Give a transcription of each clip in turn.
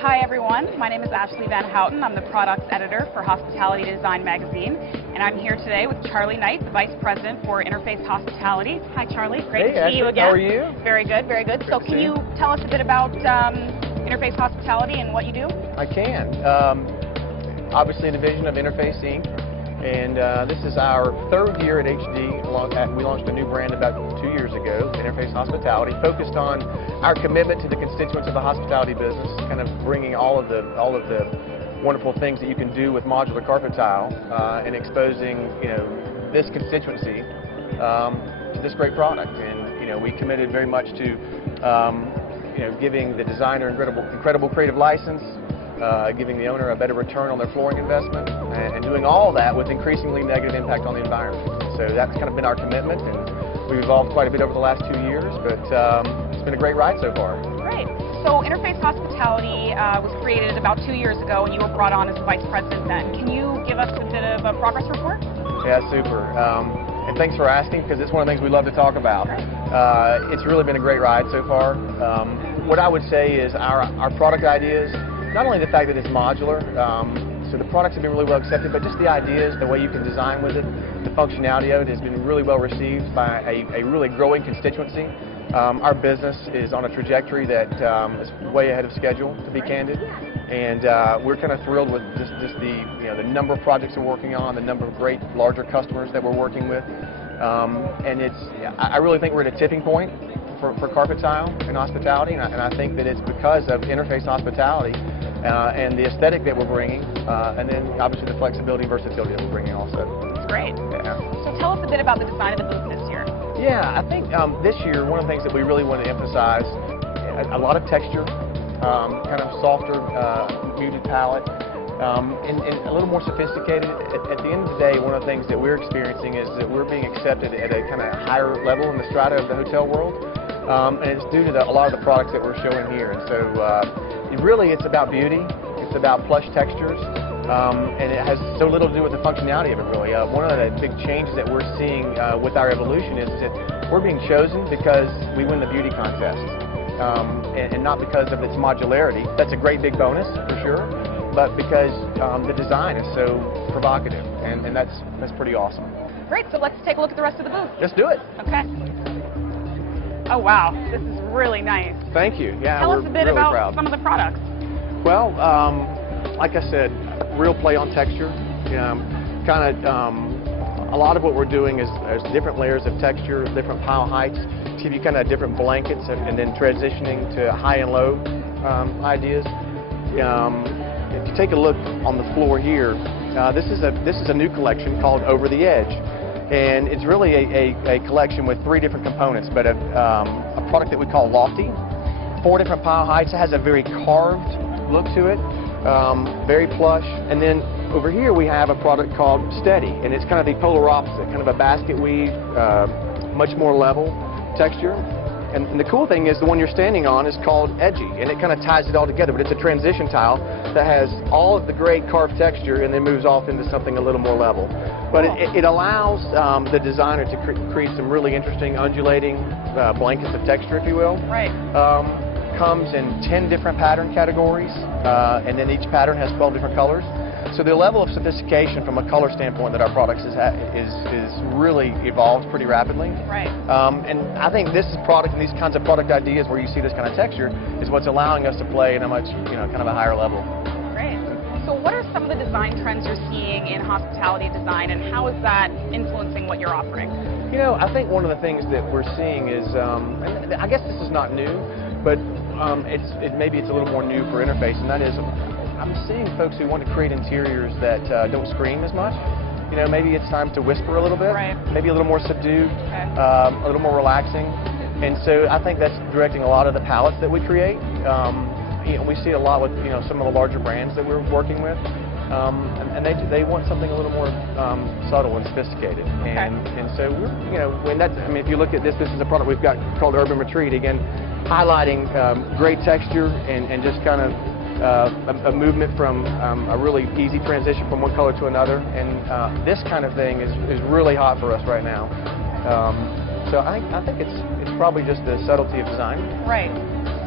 Hi everyone, my name is Ashley Van Houten. I'm the products editor for Hospitality Design magazine, and I'm here today with Charlie Knight, the Vice President for Interface Hospitality. Hi Charlie, great to see you again. How are you? Very good, very good. So can you tell us a bit about Interface Hospitality and what you do? I can. Obviously a division of Interface Inc. And this is our third year at HD. We launched a new brand about 2 years ago, Interface Hospitality, focused on our commitment to the constituents of the hospitality business, kind of bringing all of the wonderful things that you can do with modular carpet tile and exposing this constituency to this great product. And we committed very much to giving the designer incredible creative license, giving the owner a better return on their flooring investment, and doing all that with increasingly negative impact on the environment. So that's kind of been our commitment, and we've evolved quite a bit over the last 2 years, but it's been a great ride so far. Great. So Interface Hospitality was created about 2 years ago, and you were brought on as the Vice President then. Can you give us a bit of a progress report? Yeah, super. And thanks for asking, because it's one of the things we love to talk about. It's really been a great ride so far. What I would say is our product ideas, not only the fact that it's modular, so the products have been really well accepted, but just the ideas, the way you can design with it, the functionality of it has been really well received by a really growing constituency. Our business is on a trajectory that is way ahead of schedule, to be candid, and we're kind of thrilled with just the number of projects we're working on, the number of great larger customers that we're working with, and I really think we're at a tipping point for carpet tile and hospitality, and I think that it's because of Interface Hospitality and the aesthetic that we're bringing, and then obviously the flexibility and versatility that we're bringing also. That's great. Yeah. So tell us a bit about the design of the booth this year. Yeah, I think this year one of the things that we really want to emphasize, a lot of texture, kind of softer, muted palette, and a little more sophisticated. At the end of the day, one of the things that we're experiencing is that we're being accepted at a kind of higher level in the strata of the hotel world. And it's due to a lot of the products that we're showing here. And so it's about beauty, it's about plush textures, and it has so little to do with the functionality of it really. One of the big changes that we're seeing with our evolution is that we're being chosen because we win the beauty contest, and not because of its modularity. That's a great big bonus for sure, but because the design is so provocative, and that's pretty awesome. Great, so let's take a look at the rest of the booth. Let's do it. Okay. Oh wow, this is really nice. Thank you. Yeah, Tell us a bit really about proud. some of the products. Well, like I said, real play on texture. A lot of what we're doing is different layers of texture, different pile heights, to give you kind of different blankets, and then transitioning to high and low ideas. If you take a look on the floor here, this is a new collection called Over the Edge. And it's really a collection with 3 different components, but a product that we call Lofty, 4 different pile heights. It has a very carved look to it, very plush. And then over here we have a product called Steady, and it's kind of the polar opposite, kind of a basket weave, much more level texture. And the cool thing is the one you're standing on is called Edgy, and it kind of ties it all together, but it's a transition tile that has all of the great carved texture and then moves off into something a little more level. But it allows the designer to create some really interesting undulating blankets of texture, if you will. Right. Comes in 10 different pattern categories, and then each pattern has 12 different colors. So the level of sophistication from a color standpoint that our products is really evolved pretty rapidly. Right. And I think this product and these kinds of product ideas where you see this kind of texture is what's allowing us to play in a much, kind of a higher level. Great. So what are some of the design trends you're seeing in hospitality design, and how is that influencing what you're offering? I think one of the things that we're seeing is, and I guess this is not new, but maybe it's a little more new for Interface, and that is, I'm seeing folks who want to create interiors that don't scream as much. Maybe it's time to whisper a little bit, right. Maybe a little more subdued, okay. A little more relaxing. And so I think that's directing a lot of the palettes that we create. We see it a lot with some of the larger brands that we're working with, and they want something a little more subtle and sophisticated. Okay. And so we're, if you look at this is a product we've got called Urban Retreat, again, highlighting great texture and just kind of a movement from a really easy transition from one color to another, and this kind of thing is really hot for us right now. So I think it's probably just the subtlety of design. Right.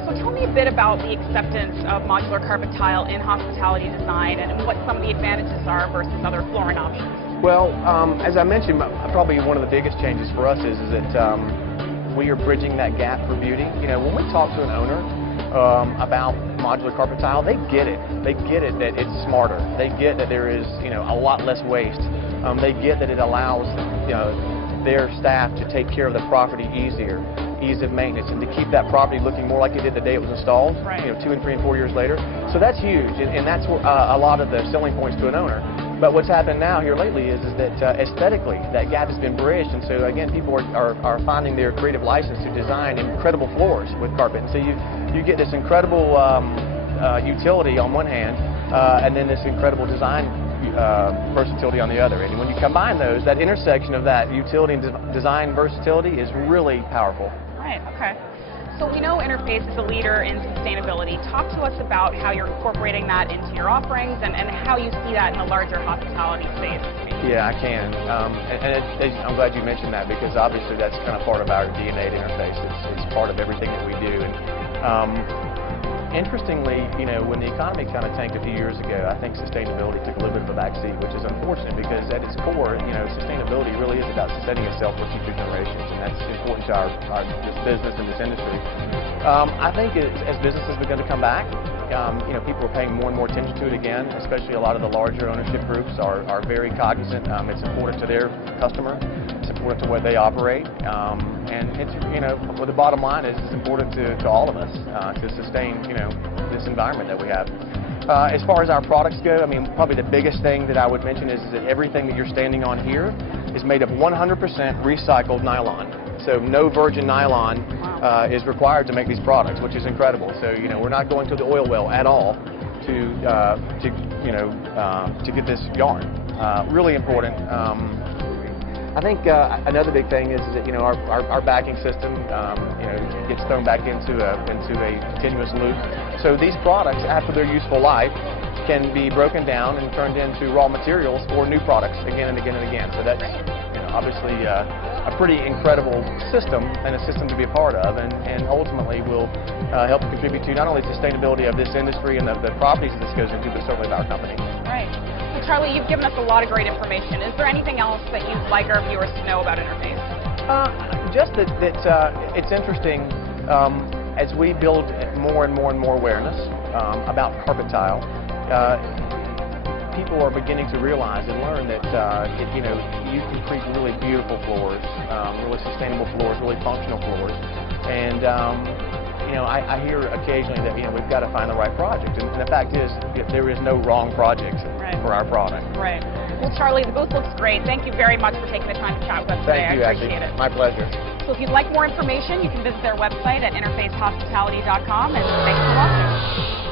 So So tell me a bit about the acceptance of modular carpet tile in hospitality design and what some of the advantages are versus other flooring options. Well, as I mentioned, probably one of the biggest changes for us is that we are bridging that gap for beauty. You know, when we talk to an owner about modular carpet tile, they get it. They get it that it's smarter. They get that there is, you know, a lot less waste. They get that it allows, you know, their staff to take care of the property easier, ease of maintenance, and to keep that property looking more like it did the day it was installed, right. You know, 2 and 3 and 4 years later. So that's huge, and that's a lot of the selling points to an owner. But what's happened now here lately is that aesthetically, that gap has been bridged, and so again, people are finding their creative license to design incredible floors with carpet. And so you get this incredible utility on one hand, and then this incredible design versatility on the other. And when you combine those, that intersection of that utility and design versatility is really powerful. Right, okay. So we know Interface is a leader in sustainability. Talk to us about how you're incorporating that into your offerings and how you see that in the larger hospitality space. Yeah, I can. I'm glad you mentioned that, because obviously that's kind of part of our DNA at Interface. It's part of everything that we do. And interestingly, you know, when the economy kind of tanked a few years ago, I think sustainability took a little bit of a backseat, which is unfortunate, because at its core, you know, sustainability really is about sustaining itself for future generations, and that's important to our this business and this industry. I think as businesses begin to come back, you know, people are paying more and more attention to it again, especially a lot of the larger ownership groups are very cognizant. It's important to their customer. It's important to where they operate, and it's, you know, well, the bottom line is it's important to all of us to sustain, you know, this environment that we have. As far as our products go, I mean, probably the biggest thing that I would mention is that everything that you're standing on here is made of 100% recycled nylon. So no virgin nylon is required to make these products, which is incredible. So, you know, we're not going to the oil well at all to get this yarn. Really important. I think another big thing is that, you know, our backing system, you know, gets thrown back into a continuous loop. So these products, after their useful life, can be broken down and turned into raw materials for new products again and again and again. So that's, you know, obviously a pretty incredible system, and a system to be a part of, and ultimately will help contribute to not only the sustainability of this industry and the properties that this goes into, but certainly of our company. Right. Well, Charlie, you've given us a lot of great information. Is there anything else that you'd like our viewers to know about Interface? Just that it's interesting as we build more and more awareness about carpet tile. People are beginning to realize and learn that you know, you can create really beautiful floors, really sustainable floors, really functional floors, and you know, I hear occasionally that, you know, we've got to find the right project, and the fact is there is no wrong project for our product. Right. Well, Charlie, the booth looks great. Thank you very much for taking the time to chat with us today. Thank you, I appreciate it. My pleasure. So if you'd like more information, you can visit their website at interfacehospitality.com, and thanks for watching.